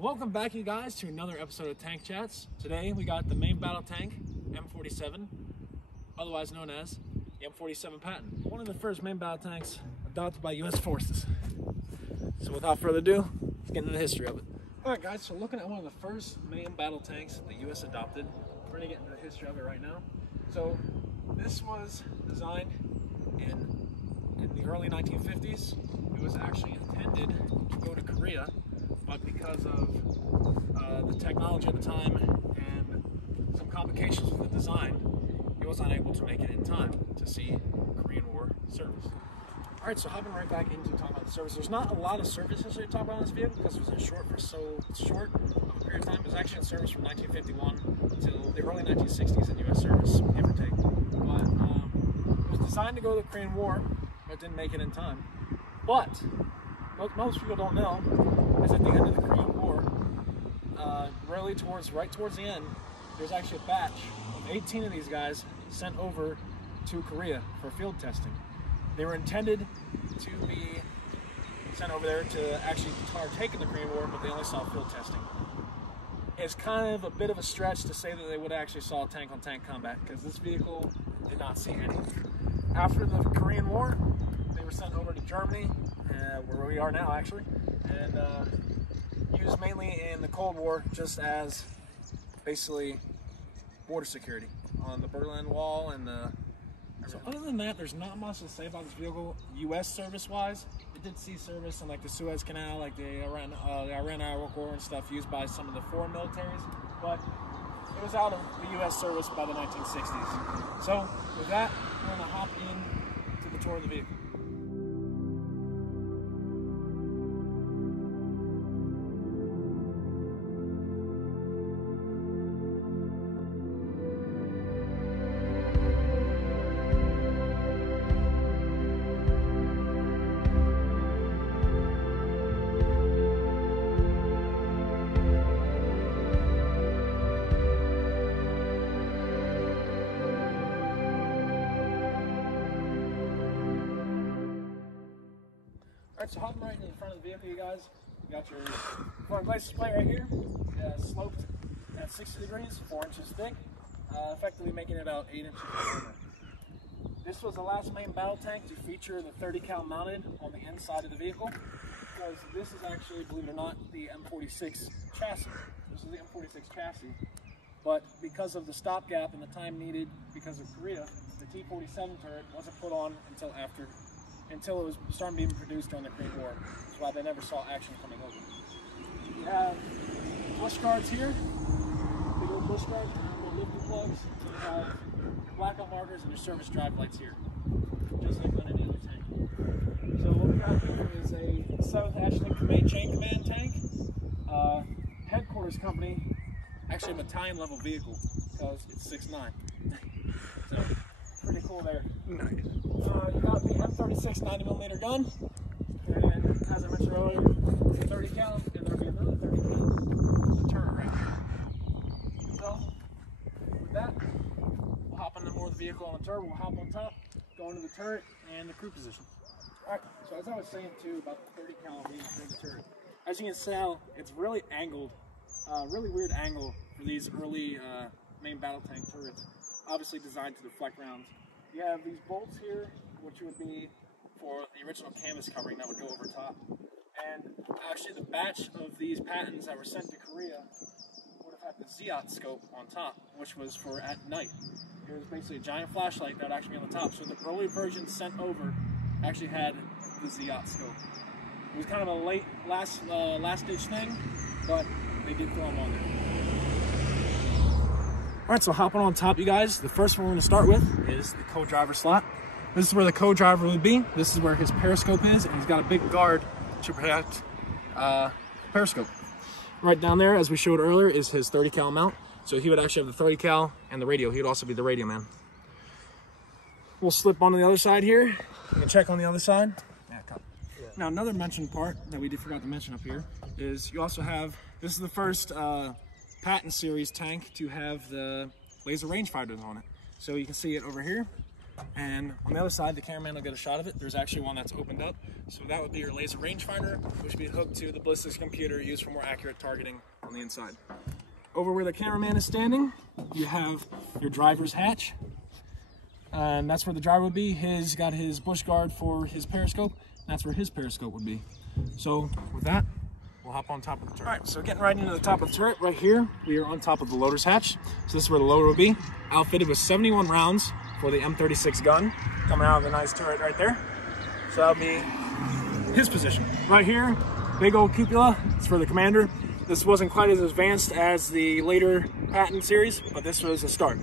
Welcome back, you guys, to another episode of Tank Chats. Today we got the main battle tank, M47, otherwise known as the M47 Patton. One of the first main battle tanks adopted by U.S. forces. So without further ado, let's get into the history of it. Alright guys, so looking at one of the first main battle tanks the U.S. adopted, we're going to get into the history of it right now. So this was designed in the early 1950s. It was actually intended to go to Korea, but because of the technology at the time and some complications with the design, it was unable to make it in time to see Korean War service. Alright, so hopping right back into talking about the service. There's not a lot of service history to talk about on this vehicle because it was in so short of a period of time. It was actually in service from 1951 until the early 1960s in U.S. service, give or take. But it was designed to go to the Korean War, but didn't make it in time. But what most people don't know is at the end of the Korean War, really right towards the end, there's actually a batch of 18 of these guys sent over to Korea for field testing. They were intended to be sent over there to actually partake in the Korean War, but they only saw field testing. It's kind of a bit of a stretch to say that they would actually saw tank-on-tank combat, because this vehicle did not see any. After the Korean War, they were sent over to Germany, where we are now actually, and used mainly in the Cold War just as basically border security on the Berlin Wall and the... So other than that, there's not much to say about this vehicle U.S. service-wise. It did see service in like the Suez Canal, like the Iran-Iraq War and stuff used by some of the foreign militaries, but it was out of the U.S. service by the 1960s. So with that, we're going to hop in to the tour of the vehicle. Alright, so hopping right in front of the vehicle, you guys, you got your front glacis plate right here, sloped at 60 degrees, 4 inches thick, effectively making it about 8 inches diameter. This was the last main battle tank to feature the 30 cal mounted on the inside of the vehicle, because this is actually, believe it or not, the M46 chassis. This is the M46 chassis, but because of the stopgap and the time needed because of Korea, the T-47 turret wasn't put on until it was starting being produced during the Korean War. That's why they never saw action coming over. You have bush guards here, big old bush guards, little lifting plugs. You have your blackout markers and your service drive lights here, just like on any other tank. So what we got here is a 7th Ashland Chain Command tank. Headquarters company, actually a battalion level vehicle, because it's 6'9". So pretty cool there. Nice. You got the M36 90mm gun, and as I mentioned earlier, 30 cal, and there'll be another 30 cal with the turret right there. So, with that, we'll hop on the more of the vehicle on the turret, we'll hop on top, go into the turret and the crew position. Alright, so as I was saying too about the 30 cal being the turret, as you can tell, it's really angled, really weird angle for these early main battle tank turrets, obviously designed to deflect rounds. You have these bolts here, which would be for the original canvas covering that would go over top. And actually the batch of these Pattons that were sent to Korea would have had the Zeot scope on top, which was for at night. It was basically a giant flashlight that would actually be on the top. So the early version sent over actually had the Zeot scope. It was kind of a late, last ditch thing, but they did throw them on there. Alright, so hopping on top, you guys, the first one we're going to start with is the co-driver slot. This is where the co-driver would be. This is where his periscope is, and he's got a big guard to protect periscope. Right down there, as we showed earlier, is his 30 cal mount. So he would actually have the 30 cal and the radio. He would also be the radio man. We'll slip onto the other side here. You can check on the other side. Yeah. Now, another mentioned part that we forgot to mention up here is you also have, this is the first Patton series tank to have the laser rangefinders on it. So you can see it over here. And on the other side, the cameraman will get a shot of it. There's actually one that's opened up. So that would be your laser rangefinder, which would be hooked to the ballistics computer used for more accurate targeting on the inside. Over where the cameraman is standing, you have your driver's hatch. And that's where the driver would be. He's got his bush guard for his periscope. And that's where his periscope would be. So with that, we'll hop on top of the turret. All right, so getting right into the top of the turret, right here, we are on top of the loader's hatch. So this is where the loader will be, outfitted with 71 rounds for the M36 gun, coming out of the nice turret right there. So that'll be his position. Right here, big old cupola, it's for the commander. This wasn't quite as advanced as the later Patton series, but this was a start.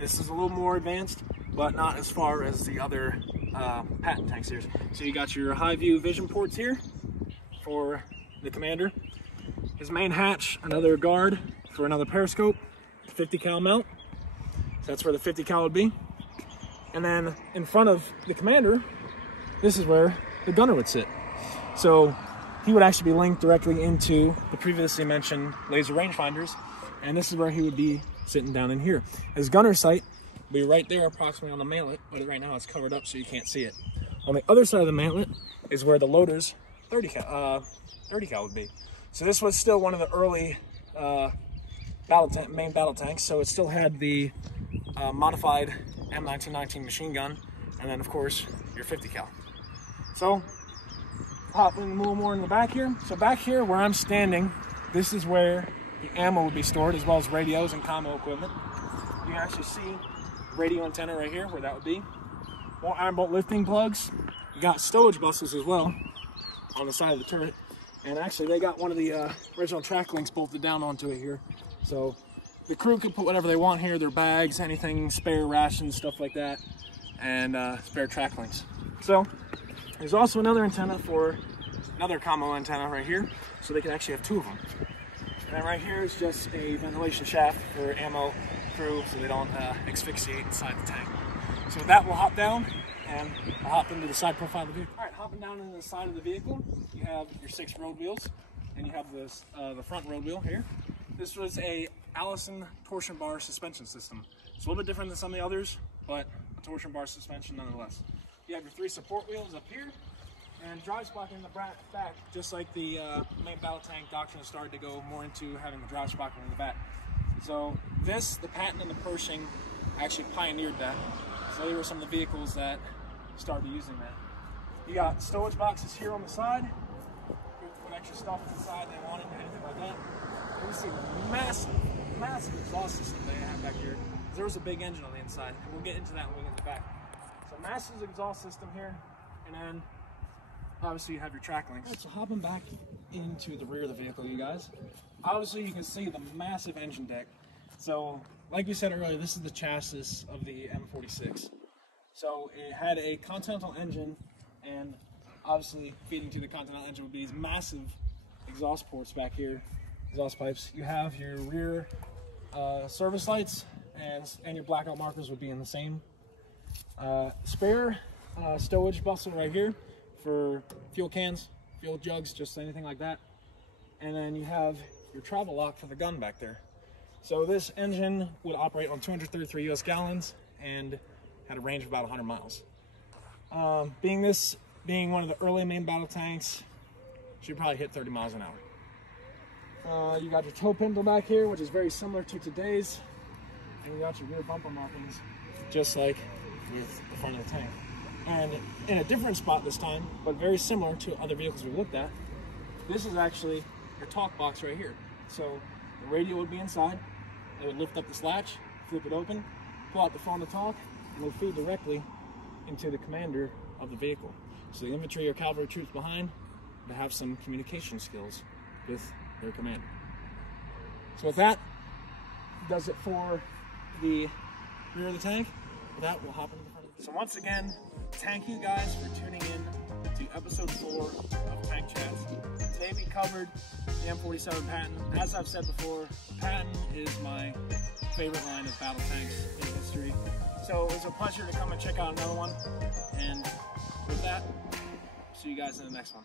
This is a little more advanced, but not as far as the other Patton tank series. So you got your high view vision ports here for the commander. His main hatch, another guard for another periscope, 50 cal mount. So that's where the 50 cal would be. And then in front of the commander, this is where the gunner would sit. So he would actually be linked directly into the previously mentioned laser rangefinders, and this is where he would be sitting down in here. His gunner sight will be right there approximately on the mantlet, but right now it's covered up so you can't see it. On the other side of the mantlet is where the loader's 30 cal would be. So this was still one of the early main battle tanks, so it still had the modified M1919 machine gun, and then of course your 50 cal. So hop in a little more in the back here. So back here where I'm standing, this is where the ammo would be stored, as well as radios and commo equipment. You can actually see radio antenna right here where that would be. More iron bolt lifting plugs. You got stowage buses as well on the side of the turret, and actually they got one of the original track links bolted down onto it here, so the crew could put whatever they want here, their bags, anything, spare rations, stuff like that, and spare track links. So there's also another antenna for another commo antenna right here, so they can actually have two of them. And then right here is just a ventilation shaft for ammo crew, so they don't asphyxiate inside the tank. So with that, we'll hop down and I'll hop into the side profile of the vehicle. All right, hopping down into the side of the vehicle, you have your 6 road wheels, and you have this the front road wheel here. This was a Allison torsion bar suspension system. It's a little bit different than some of the others, but a torsion bar suspension nonetheless. You have your 3 support wheels up here, and drive sprocket in the back, just like the main battle tank doctrine started to go more into having the drive sprocket in the back. So this, the Patton and the Pershing, actually pioneered that. So they were some of the vehicles that started using that. You got stowage boxes here on the side. You can put extra stuff inside they wanted, anything like that. And you see the massive exhaust system they have back here. There was a big engine on the inside, and we'll get into that when we get to the back. So massive exhaust system here, and then obviously you have your track links. Right, so hopping back into the rear of the vehicle, you guys. Obviously you can see the massive engine deck. So like we said earlier, this is the chassis of the M46. So it had a Continental engine, and obviously feeding to the Continental engine would be these massive exhaust ports back here, exhaust pipes. You have your rear service lights, and your blackout markers would be in the same. Spare stowage bustle right here for fuel cans, fuel jugs, just anything like that. And then you have your travel lock for the gun back there. So this engine would operate on 233 US gallons and had a range of about 100 miles. Being one of the early main battle tanks, should probably hit 30 miles an hour. You got your tow pintle back here, which is very similar to today's, and you got your rear bumper markings, just like with the front of the tank. And in a different spot this time, but very similar to other vehicles we looked at, this is actually your talk box right here. So the radio would be inside. They would lift up this latch, flip it open, pull out the phone to talk, and it would feed directly into the commander of the vehicle. So the infantry or cavalry troops behind to have some communication skills with their commander. So with that, does it for the rear of the tank. With that, we'll hop into the front of the tank. So once again, thank you guys for tuning in to episode 4 of Tank Chats. Today we covered the M47 Patton. As I've said before, Patton is my favorite line of battle tanks in history. So it was a pleasure to come and check out another one. And with that, see you guys in the next one.